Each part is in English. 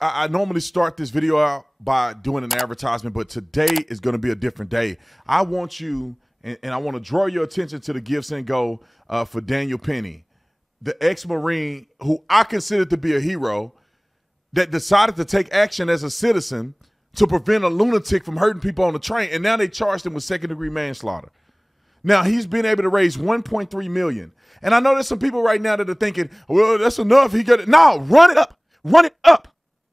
I normally start this video out by doing an advertisement, but today is going to be a different day. I want you, and I want to draw your attention to the gifts and go for Daniel Penny, the ex-Marine who I consider to be a hero that decided to take action as a citizen to prevent a lunatic from hurting people on the train, and now they charged him with second-degree manslaughter. Now, he's been able to raise $1.3 million. And I know there's some people right now that are thinking, well, that's enough. He got it. No, run it up. Run it up.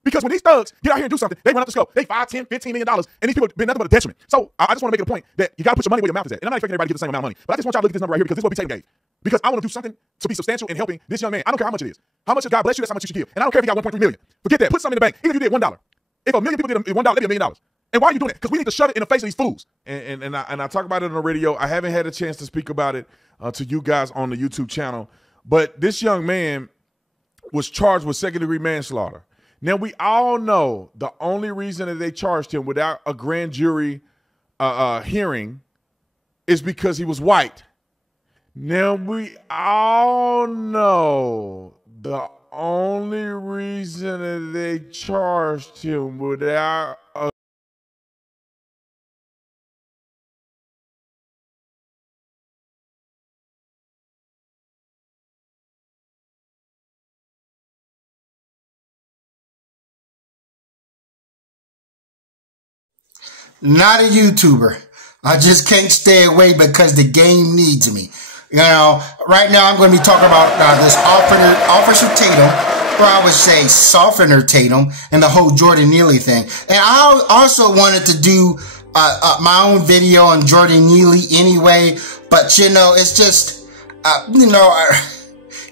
Because when these thugs get out here and do something, they run up the scope. They $5, $10, $15 million, and these people have been nothing but a detriment. So I just want to make a point that you got to put your money where your mouth is at. And I'm not expecting everybody to get the same amount of money, but I just want y'all to look at this number right here because this is what we Tatum gave. Because I want to do something to be substantial in helping this young man. I don't care how much it is. How much God bless you, that's how much you should give. And I don't care if you got $1.3 million. Forget that. Put something in the bank. Even if you did $1. If a million people did $1, that'd be $1 million. And why are you doing that? Because we need to shove it in the face of these fools. And I talk about it on the radio. I haven't had a chance to speak about it to you guys on the YouTube channel. But this young man was charged with second-degree manslaughter. Now, we all know the only reason that they charged him without a grand jury hearing is because he was white. Now, we all know the only reason that they charged him without a Not a YouTuber. I just can't stay away because the game needs me. You know, right now I'm going to be talking about this Officer Tatum, or I would say Softener Tatum, and the whole Jordan Neely thing. And I also wanted to do my own video on Jordan Neely anyway, but you know, it's just,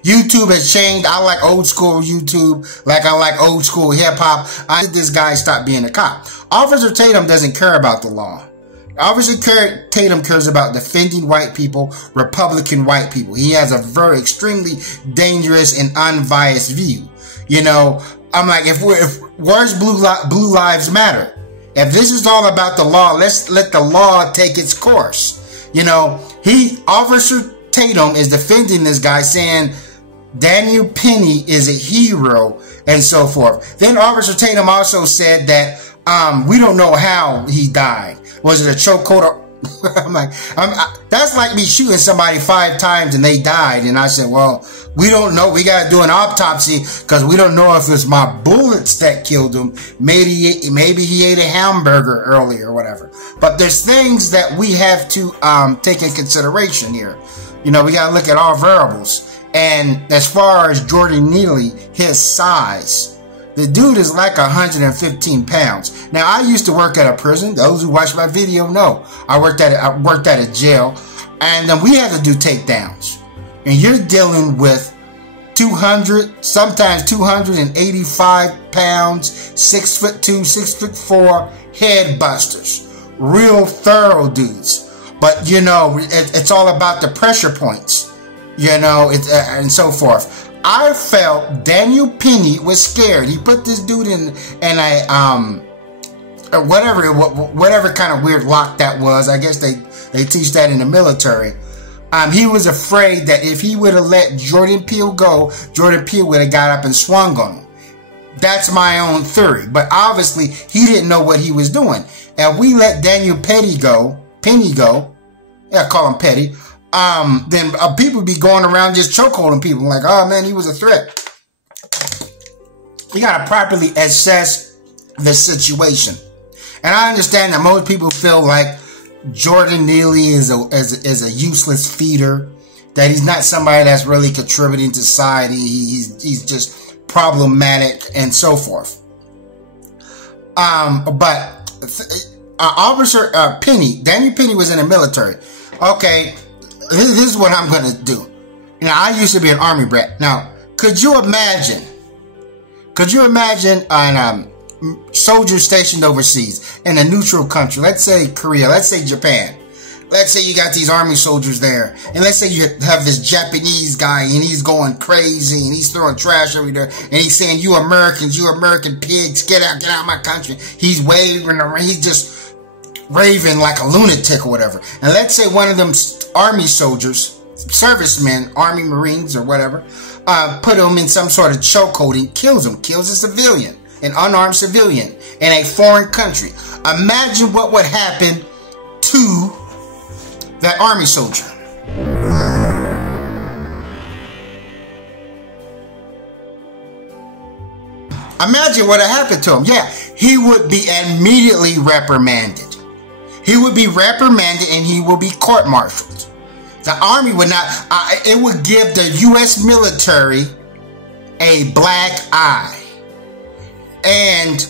YouTube has changed. I like old school YouTube, like I like old school hip hop. I think this guy stopped being a cop. Officer Tatum doesn't care about the law. Officer Tatum cares about defending white people, Republican white people. He has a very extremely dangerous and unbiased view. You know, I'm like, where's Blue Lives Matter? If this is all about the law, let's let the law take its course. You know, Officer Tatum is defending this guy, saying Daniel Penny is a hero and so forth. Then Officer Tatum also said that we don't know how he died. Was it a chokehold? I'm like, that's like me shooting somebody 5 times and they died. And I said, well, we don't know. We got to do an autopsy because we don't know if it's my bullets that killed him. Maybe he ate a hamburger earlier or whatever. But there's things that we have to take in consideration here. You know, we got to look at all variables. And as far as Jordan Neely, his size, the dude is like 115 pounds. Now, I used to work at a prison. Those who watch my video know. I worked at a jail. And then we had to do takedowns. And you're dealing with 200, sometimes 285 pounds, 6'2", 6'4", head busters. Real thorough dudes. But, you know, it's all about the pressure points. You know, and so forth. I felt Daniel Penny was scared. He put this dude in a whatever kind of weird lock that was. I guess they teach that in the military. He was afraid that if he would have let Jordan Peele go, Jordan Peele would have got up and swung on him. That's my own theory. But obviously, he didn't know what he was doing. And we let Daniel Penny go, yeah, call him Petty, then people be going around just chokeholding people like, oh man, he was a threat. You gotta properly assess the situation. And I understand that most people feel like Jordan Neely is a useless feeder, that he's not somebody that's really contributing to society. He's just problematic and so forth. But Officer Daniel Penny was in the military. Okay, this is what I'm going to do. You know, I used to be an Army brat. Now, could you imagine soldiers stationed overseas in a neutral country, let's say Korea, let's say Japan. Let's say you got these Army soldiers there, and let's say you have this Japanese guy, and he's going crazy, and he's throwing trash everywhere, and he's saying, you Americans, you American pigs, get out of my country. He's waving around, he's just raving like a lunatic or whatever. And let's say one of them Army soldiers, servicemen, Army Marines or whatever, put him in some sort of chokehold and kills him, kills a civilian. an unarmed civilian in a foreign country. Imagine what would happen to that army soldier. Imagine what had happened to him. Yeah, he would be immediately reprimanded. He would be reprimanded and he will be court-martialed. The army would not, it would give the U.S. military a black eye. And,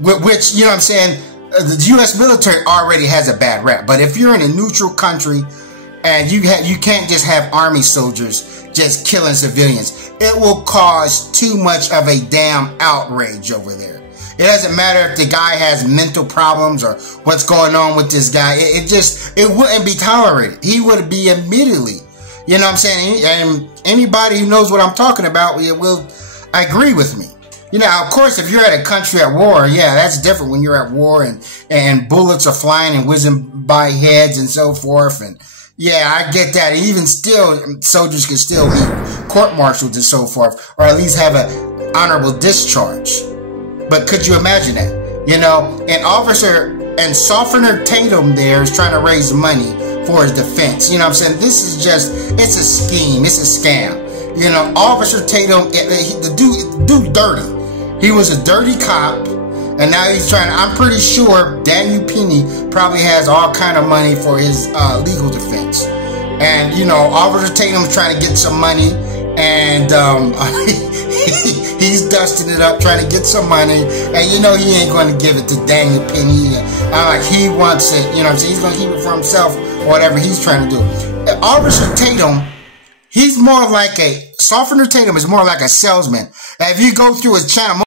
which, you know what I'm saying, the U.S. military already has a bad rap. But if you're in a neutral country and you can't just have army soldiers just killing civilians, it will cause too much of a damn outrage over there. It doesn't matter if the guy has mental problems or what's going on with this guy. It wouldn't be tolerated. He would be immediately, you know what I'm saying? And anybody who knows what I'm talking about will agree with me. You know, of course, if you're at a country at war, yeah, that's different when you're at war and bullets are flying and whizzing by heads and so forth. And yeah, I get that. Even still, soldiers can still be court-martialed and so forth, or at least have an honorable discharge. But could you imagine that? You know, an officer and Softener Tatum there is trying to raise money for his defense. You know what I'm saying? This is just, it's a scheme. It's a scam. You know, Officer Tatum, the dude dirty. He was a dirty cop, and now he's trying to, I'm pretty sure Daniel Penny probably has all kind of money for his legal defense. And, you know, Officer Tatum's trying to get some money, and he's dusting it up, trying to get some money, and you know he ain't going to give it to Daniel Penny. He wants it, you know what I'm saying? He's going to keep it for himself, or whatever he's trying to do. Officer Tatum, he's more like Softener Tatum is more like a salesman. If you go through his channel,